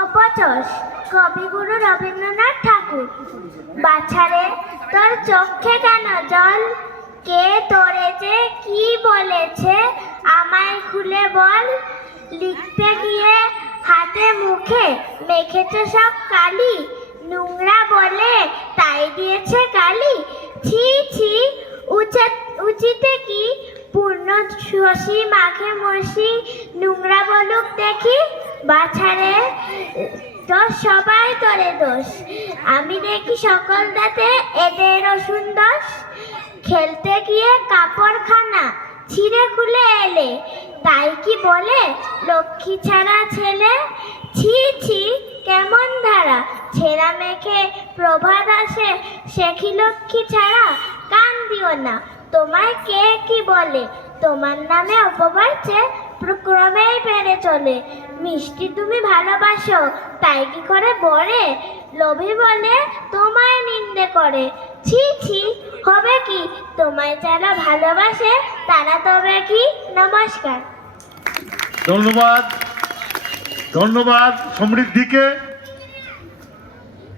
অপচস কবিগুরু রবীন্দ্রনাথ ঠাকুর। বাছারে তোর চোখে কেন জল? কে তোরে যে কি বলেছে আমায় খুলে বল। লিখতে গিয়ে হাতে মুখে মেখেছে সব কালি, নোংরা বলে তাই দিয়েছে গালি। ছি ছি উচিতে কি পূর্ণ শশী মাখে মশি, নোংরা বলুক দেখি। বাছারে দোষ সবাই তোরে দোষ, আমি দেখি সকল দাতে এদের রসুন দোষ। খেলতে গিয়ে কাপড়খানা ছিঁড়ে খুলে এলে, তাই কি বলে লক্ষ্মী ছাড়া ছেলে। ছি ছি কেমন ধারা, ছেঁড়া মেখে প্রভাত আসে সে কি লক্ষ্মী ছাড়া। কান দিও না তোমায় কে কি বলে, তোমার নামে অপবাদে ক্রমেই বেড়ে চলে। মিষ্টি তুমি ভালোবাসো তাই কি করে বলে, লোভী বলে তোমায় নিন্দে করে। ছি ছি হবে কি, তোমায় যারা ভালোবাসে তারা তবে কি। নমস্কার। ধন্যবাদ ধন্যবাদ সমৃদ্ধিকে।